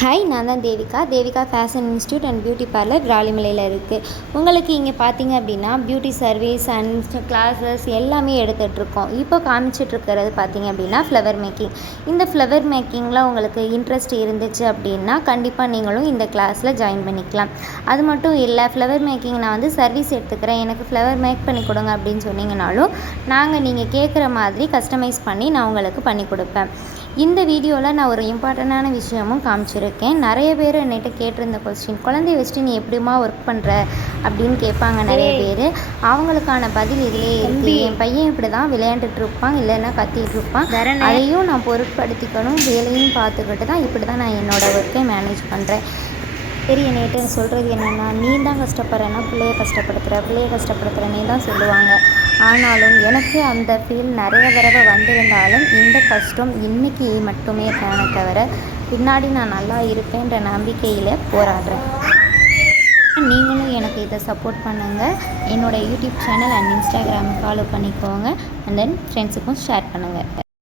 Hi நான் தான் Devika. Devika fashion institute and beauty parlour விராலிமலையில் இருக்குது உங்களுக்கு இங்கே பார்த்தீங்க அப்படின்னா பியூட்டி சர்வீஸ் அண்ட் கிளாஸஸ் எல்லாமே எடுத்துகிட்ருக்கோம் இப்போ காமிச்சிட்ருக்கிறது பார்த்தீங்க அப்படின்னா ஃப்ளவர் மேக்கிங் இந்த ஃப்ளவர் மேக்கிங்கில் உங்களுக்கு இன்ட்ரெஸ்ட் இருந்துச்சு அப்படின்னா கண்டிப்பாக நீங்களும் இந்த கிளாஸில் ஜாயின் பண்ணிக்கலாம். அது மட்டும் இல்லை ஃப்ளவர் மேக்கிங் நான் வந்து சர்வீஸ் எடுத்துக்கிறேன். எனக்கு ஃப்ளவர் மேக் பண்ணி கொடுங்க அப்படின்னு சொன்னீங்கனாலும் நாங்கள் நீங்கள் கேட்குற மாதிரி கஸ்டமைஸ் பண்ணி நான் உங்களுக்கு பண்ணி கொடுப்பேன். இந்த வீடியோவில் நான் ஒரு இம்பார்ட்டண்ட்டான விஷயமும் காமிச்சிருக்கேன். நிறைய பேர் என்கிட்ட கேட்டிருந்த கொஸ்டின் குழந்தைய வச்சுட்டு நீ எப்படிமா ஒர்க் பண்ணுற அப்படின்னு கேட்பாங்க நிறைய பேர். அவங்களுக்கான பதில் இதிலே இருக்கு? என் பையன் இப்படி தான் விளையாண்டுட்டு இருப்பான் இல்லைன்னா கத்திட்டு இருப்பான். அதையும் நான் பொருட்படுத்திக்கணும் வேலையும் பார்த்துக்கிட்டு தான் இப்படி தான் நான் என்னோடய ஒர்க்கை மேனேஜ் பண்ணுறேன் பெரிய நேட்டு சொல்கிறது என்னென்னா நீ தான் கஷ்டப்படுறேன்னா பிள்ளைய கஷ்டப்படுத்துகிற பிள்ளைய கஷ்டப்படுத்துகிறனே தான் சொல்லுவாங்க. ஆனாலும் எனக்கு அந்த ஃபீல் நிறைய தடவை வந்திருந்தாலும் இந்த கஷ்டம் இன்றைக்கி மட்டுமே தானே தவிர பின்னாடி நான் நல்லா இருப்பேன்ற நம்பிக்கையில் போராடுறேன். நீங்களும் எனக்கு இதை சப்போர்ட் பண்ணுங்கள் என்னோடய YouTube channel and Instagram follow பண்ணிக்கோங்க. அண்ட் தென் ஃப்ரெண்ட்ஸுக்கும் ஷேர் பண்ணுங்கள்